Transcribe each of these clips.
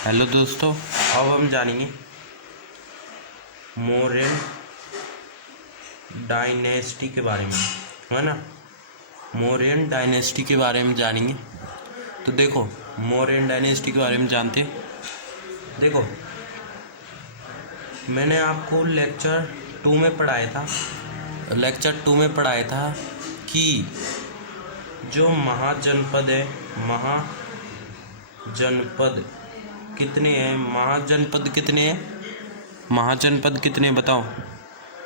Hello दोस्तों, अब हम जानेंगे मौर्यन डायनेस्टी के बारे में, है ना। मौर्यन डायनेस्टी के बारे में जानेंगे। तो देखो, मौर्यन डायनेस्टी के बारे में जानते हैं। देखो, मैंने आपको लेक्चर 2 में पढ़ाया था कि जो महाजनपद है, महाजनपद कितने बताओ।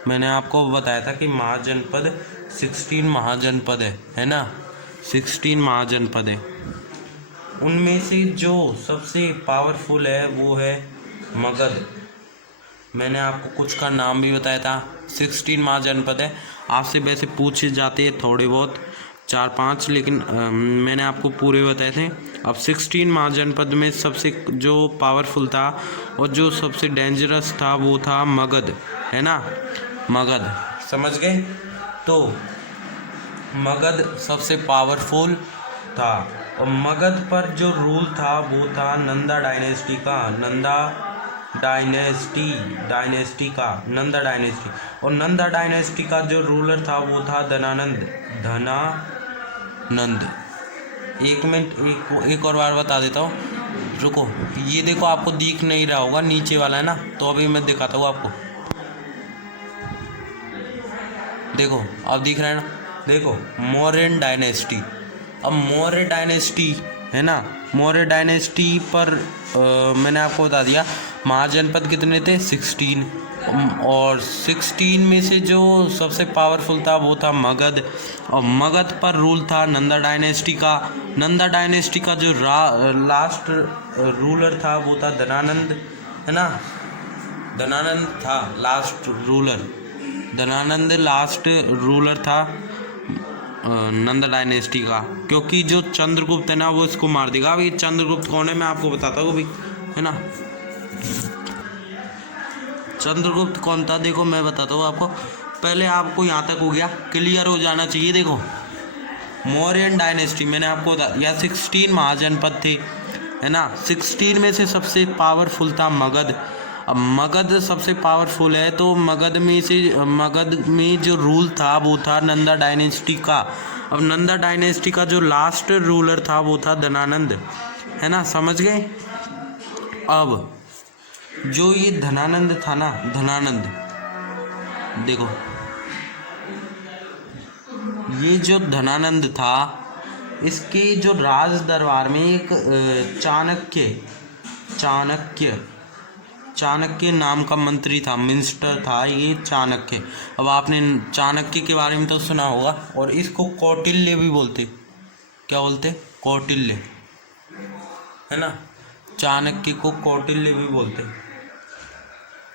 मैंने आपको बताया था कि महाजनपद 16 महाजनपद है ना। 16 महाजनपद है। उनमें से जो सबसे पावरफुल है वो है मगध। मैंने आपको कुछ का नाम भी बताया था। 16 महाजनपद है। आपसे वैसे पूछे जाते हैं थोड़े बहुत 4-5, लेकिन मैंने आपको पूरे बताए थे। अब 16 महाजनपद में सबसे जो पावरफुल था और जो सबसे डेंजरस था वो था मगध, है ना। मगध, समझ गए। तो मगध सबसे पावरफुल था और मगध पर जो रूल था वो था नंदा डायनेस्टी का। नंदा डायनेस्टी और नंदा डायनेस्टी का जो रूलर था वो था धनानंद। एक मिनट, एक और बार बता देता हूँ, रुको। ये देखो, आपको दिख नहीं रहा होगा, नीचे वाला है ना, तो अभी मैं दिखाता हूँ आपको। देखो, अब दिख रहा है ना। देखो, मौर्यन डायनेस्टी। अब मौर्य डायनेस्टी है ना, मौर्य डायनेस्टी पर मैंने आपको बता दिया महाजनपद कितने थे, 16। और 16 में से जो सबसे पावरफुल था वो था मगध। और मगध पर रूल था नंदा डायनेस्टी का। नंदा डायनेस्टी का जो लास्ट रूलर था वो था धनानंद, है ना। धनानंद था लास्ट रूलर था नंदा डायनेस्टी का। क्योंकि जो चंद्रगुप्त है ना वो इसको मार देगा। अभी चंद्रगुप्त कौन है मैं आपको बताता हूँ अभी, है ना। चंद्रगुप्त कौन था, देखो मैं बताता हूँ आपको। पहले आपको यहाँ तक हो गया, क्लियर हो जाना चाहिए। देखो, मौर्यन डायनेस्टी मैंने आपको बताया 16 महाजनपद थे, है ना। 16 में से सबसे पावरफुल था मगध। अब मगध सबसे पावरफुल है तो मगध में जो रूल था वो था नंदा डायनेस्टी का। अब नंदा डायनेस्टी का जो लास्ट रूलर था वो था धनानंद, है ना, समझ गए। अब जो ये धनानंद था ना, देखो, ये जो धनानंद था इसके जो राज दरबार में एक चाणक्य नाम का मंत्री था, मिनिस्टर था ये चाणक्य। अब आपने चाणक्य के बारे में तो सुना होगा। और इसको कौटिल्य भी बोलते। क्या बोलते? कौटिल्य, है ना। चाणक्य को कौटिल्य भी बोलते,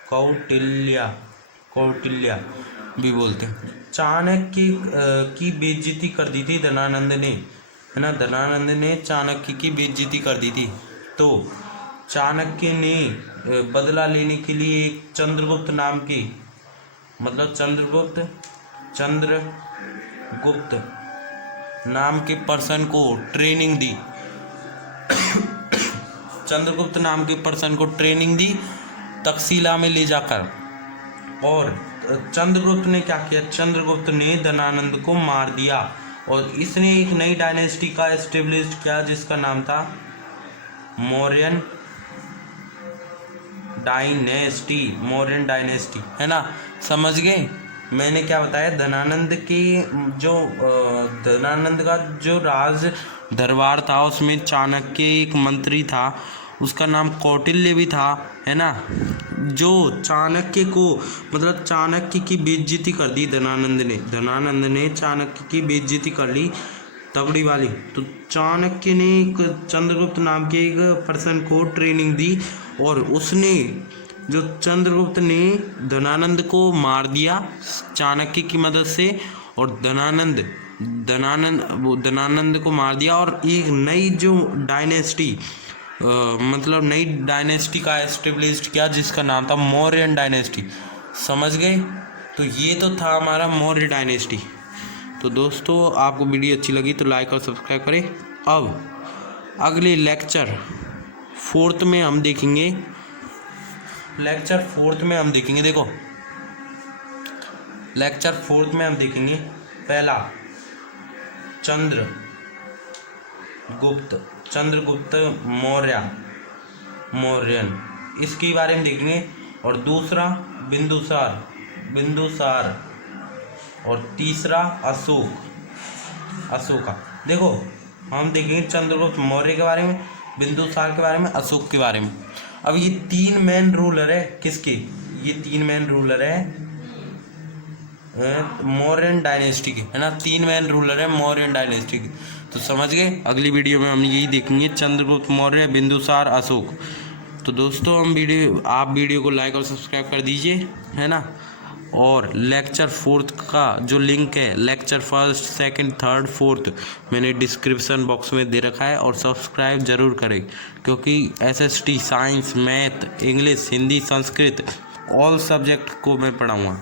कौटिल्य भी बोलते। चाणक्य की बेइज्जती कर दी थी धनानंद ने, है ना। धनानंद ने चाणक्य की बेइज्जती कर दी थी। तो चाणक्य ने बदला लेने के लिए एक चंद्रगुप्त नाम के पर्सन को ट्रेनिंग दी। चंद्रगुप्त नाम के पर्सन को ट्रेनिंग दी तक्षशिला में ले जाकर। और चंद्रगुप्त ने क्या किया, चंद्रगुप्त ने धनानंद को मार दिया और इसने एक नई डायनेस्टी का एस्टेब्लिश किया जिसका नाम था मौर्यन डायनेस्टी, है ना। समझ गए मैंने क्या बताया। धनानंद का जो राज दरबार था उसमें चाणक्य एक मंत्री था, उसका नाम कौटिल्य भी था, है ना। जो चाणक्य की बेइज्जती कर दी धनानंद ने चाणक्य की बेइज्जती कर ली तगड़ी वाली। तो चाणक्य ने एक चंद्रगुप्त नाम के एक पर्सन को ट्रेनिंग दी और उसने जो चंद्रगुप्त ने धनानंद को मार दिया चाणक्य की मदद से। और धनानंद को मार दिया और एक नई जो डायनेस्टी नई डायनेस्टी का एस्टेब्लिश किया जिसका नाम था मौर्यन डायनेस्टी। समझ गए। तो ये तो था हमारा मौर्य डायनेस्टी। तो दोस्तों, आपको वीडियो अच्छी लगी तो लाइक और सब्सक्राइब करें। अब अगले लेक्चर फोर्थ में हम देखेंगे, लेक्चर फोर्थ में हम देखेंगे, देखो लेक्चर फोर्थ में हम देखेंगे पहला चंद्रगुप्त मौर्यन, इसके बारे में देखेंगे। और दूसरा बिंदुसार और तीसरा अशोका। देखो हम देखेंगे चंद्रगुप्त मौर्य के बारे में, बिंदुसार के बारे में, अशोक के बारे में। अब ये तीन मेन रूलर है किसके, ये तीन मेन रूलर है मौर्यन डायनेस्टी के, है ना, तीन मेन रूलर है मौर्यन डायनेस्टी के। तो समझ गए, अगली वीडियो में हम यही देखेंगे, चंद्रगुप्त मौर्य, बिंदुसार, अशोक। तो दोस्तों आप वीडियो को लाइक और सब्सक्राइब कर दीजिए, है ना। और लेक्चर फोर्थ का जो लिंक है, lecture first, second, third, fourth, मैंने डिस्क्रिप्शन बॉक्स में दे रखा है। और सब्सक्राइब ज़रूर करें, क्योंकि SST, science, math, English, Hindi, Sanskrit, all subject को मैं पढ़ाऊँगा।